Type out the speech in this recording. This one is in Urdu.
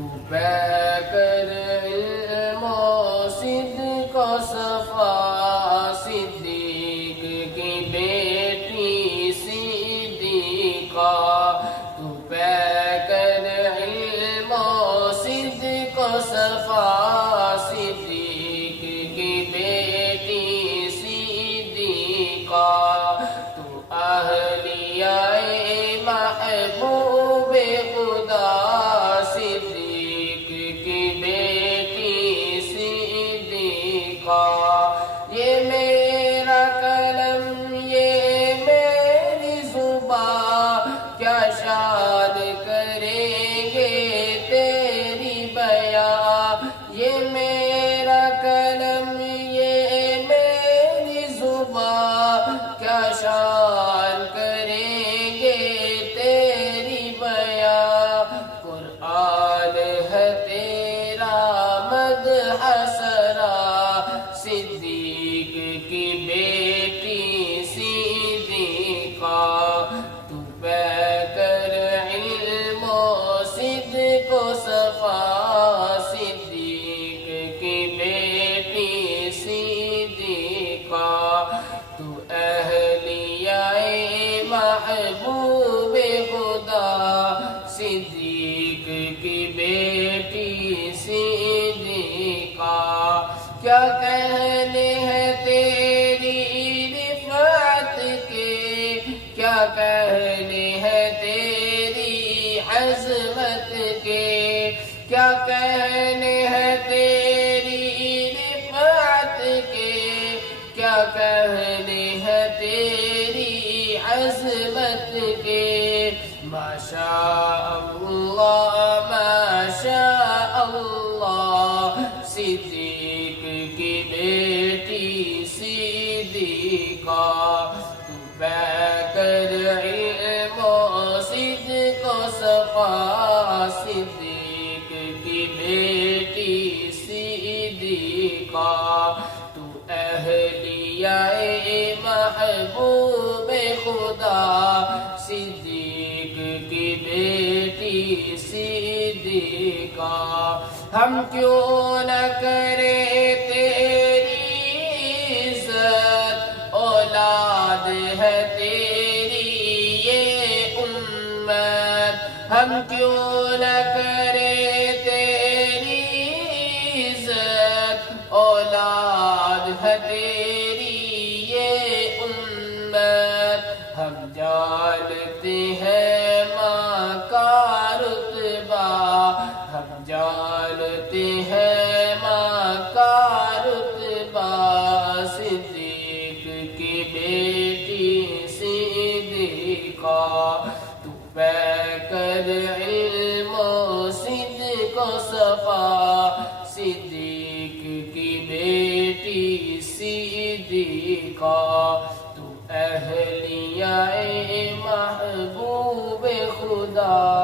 تو پیکر علم و صدق و صفا صدیق کی بیٹی صدیقہ تو پیکر علم و صدق و صفا صدیق کی بیٹی صدیقہ تو اہلیہ محبوب خدا صدیق کی بیٹی صدیقہ یہ میرا قلم یہ میری زبان کیا شاد کریں گے تیری بیان یہ میرا قلم یہ میری زبان کیا شان کریں گے تیری بیان قرآن ہے تیرا مدح سرا صدیق کی بیٹی صدیقہ تو پیکر علم و صدق و صفا صدیق کی بیٹی صدیقہ تو اہلیہ محبوب خدا صدیق کی بیٹی صدیقہ کیا کہنے ہیں تیری رفعت کے کیا کہنے ہیں تیری عظمت کے کیا کہنے ہیں تیری رفعت کے کیا کہنے ہیں تیری عظمت کے ماشاء اللہ صدیق کی بیٹی صدیقہ تو پیکر علم و صدق و صفا صدیق کی بیٹی صدیقہ تو اہلیہ محبوب خدا صدیق کی بیٹی صدیقہ ہم کیوں نہ کریں تیری عزت اولاد ہے تیری یہ امت ہم کیوں نہ کریں تیری عزت اولاد ہے تیری یہ امت ہم جانتے ہیں ماں کا رتبہ ہم جانتے ہیں ماں کا رتبہ صدیق کی بیٹی صدیقہ تو پیکر علم و صدق و صفا صدیق کی بیٹی صدیقہ تو اہلیہ محبوب خدا